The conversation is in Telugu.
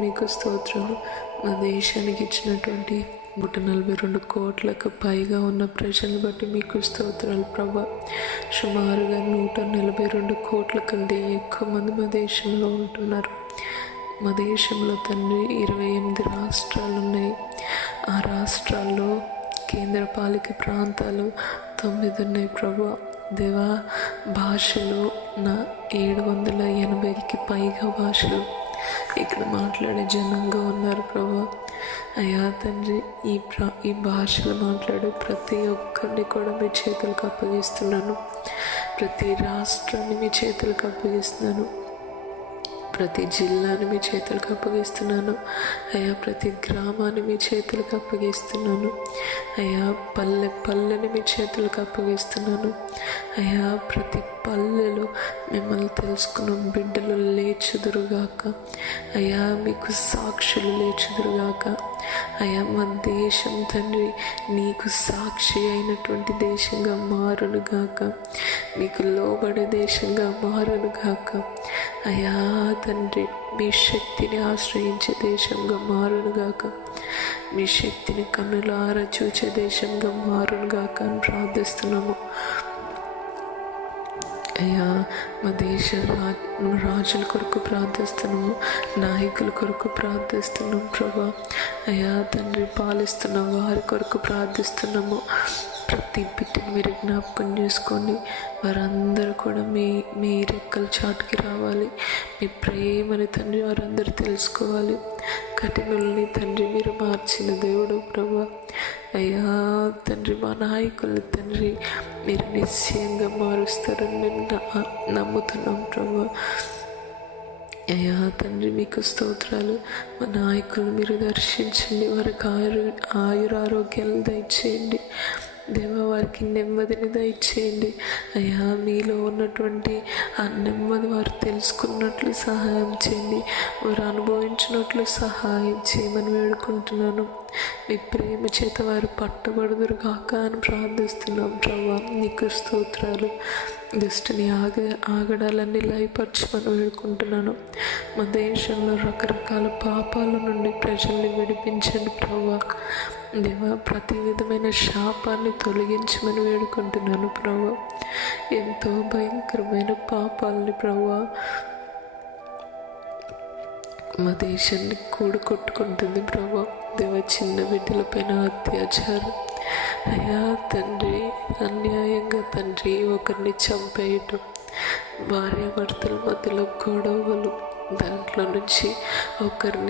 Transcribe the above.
మీకు స్తోత్రాలు. మా దేశానికి ఇచ్చినటువంటి 142 కోట్లకు పైగా ఉన్న ప్రజలను బట్టి మీకు స్తోత్రాలు ప్రభా. సుమారుగా 142 కోట్ల కంటే ఎక్కువ మంది మా దేశంలో ఉంటున్నారు. మా దేశంలో తండ్రి 28 రాష్ట్రాలు ఉన్నాయి. ఆ రాష్ట్రాల్లో కేంద్రపాలిక ప్రాంతాలు 9 ఉన్నాయి ప్రభా. దేవా, భాషలు 780కి పైగా భాషలు ఇక్కడ మాట్లాడే జనంగా ఉన్నారు ప్రభా. అయ్యా తండ్రి, ఈ భాషలు మాట్లాడే ప్రతి ఒక్కరిని కూడా మీ చేతులకు అప్పగిస్తున్నాను. ప్రతి రాష్ట్రాన్ని మీ చేతులకు అప్పగిస్తున్నాను. ప్రతి జిల్లాని మీ చేతులకు అప్పగిస్తున్నాను అయ్యా. ప్రతి గ్రామాన్ని మీ చేతులకు అప్పగిస్తున్నాను అయ్యా. పల్లెని మీ చేతులకు అప్పగిస్తున్నాను అయ్యా. ప్రతి పల్లెలో మిమ్మల్ని తెలుసుకున్న బిడ్డలు లేచుదురుగాక అయ్యా. మీకు సాక్షులు లేచుదురుగాక అయ్యా. మా దేశం తండ్రి నీకు సాక్షి అయినటువంటి దేశంగా మారునుగాక. మీకు లోబడే దేశంగా మారునుగాక అయ్యా తండ్రి. మీ శక్తిని ఆశ్రయించే దేశంగా మారునుగాక. మీ శక్తిని కన్నులారా చూచే దేశంగా మారునుగాక అని ప్రార్థిస్తున్నాము అయ్యా. మా దేశ రాజుల కొరకు ప్రార్థిస్తున్నాము, నాయకుల కొరకు ప్రార్థిస్తున్నాము ప్రభా. అయ్యా తండ్రి, పాలిస్తున్న వారి కొరకు ప్రార్థిస్తున్నాము. ప్రతి బిడ్డని మీరు జ్ఞాపకం చేసుకోండి. వారందరూ కూడా మీ రెక్కల చాటుకి రావాలి. మీ ప్రేమని తండ్రి వారందరూ తెలుసుకోవాలి. కఠినుల్ని తండ్రి మీరు మార్చిన దేవుడు ప్రభా. అయ్యా తండ్రి, మా నాయకుల్ని తండ్రి మీరు నిశ్చయంగా మారుస్తారని మేము నమ్ముతున్నాం ప్రభా. అయ్యా తండ్రి, మీకు స్తోత్రాలు. మా నాయకులు మీరు దర్శించండి. వారికి ఆయురారోగ్యాలు దయచేయండి దేవా. వారికి నెమ్మదిని దయచేయండి అయ్యా. మీలో ఉన్నటువంటి ఆ నెమ్మది వారు తెలుసుకున్నట్లు సహాయం చేయండి. వారు అనుభవించినట్లు సహాయం చేయమని వేడుకుంటున్నాను. మీ ప్రేమ చేత వారు పట్టబడుదురు కాక అని ప్రార్థిస్తున్నాం ప్రభా. నీకు స్తోత్రాలు. దుష్టుని ఆగడాలన్నీ లయపరచమని వేడుకుంటున్నాను. మా దేశంలో రకరకాల పాపాల నుండి ప్రజల్ని విడిపించండి ప్రభా. దేవా, ప్రతి విధమైన శాపాన్ని తొలగించమని వేడుకుంటున్నాను ప్రభా. ఎంతో భయంకరమైన పాపాలని ప్రభా మా దేశాన్ని కూడగొట్టుకుంటుంది ప్రభా. దేవ, చిన్న బిడ్డలపైన అత్యాచారం అయ్యా తండ్రి, అన్యాయంగా తండ్రి ఒకరిని చంపేయటం, భార్యాభర్తల మధ్యలో గొడవలు, దాంట్లో నుంచి ఒకరిని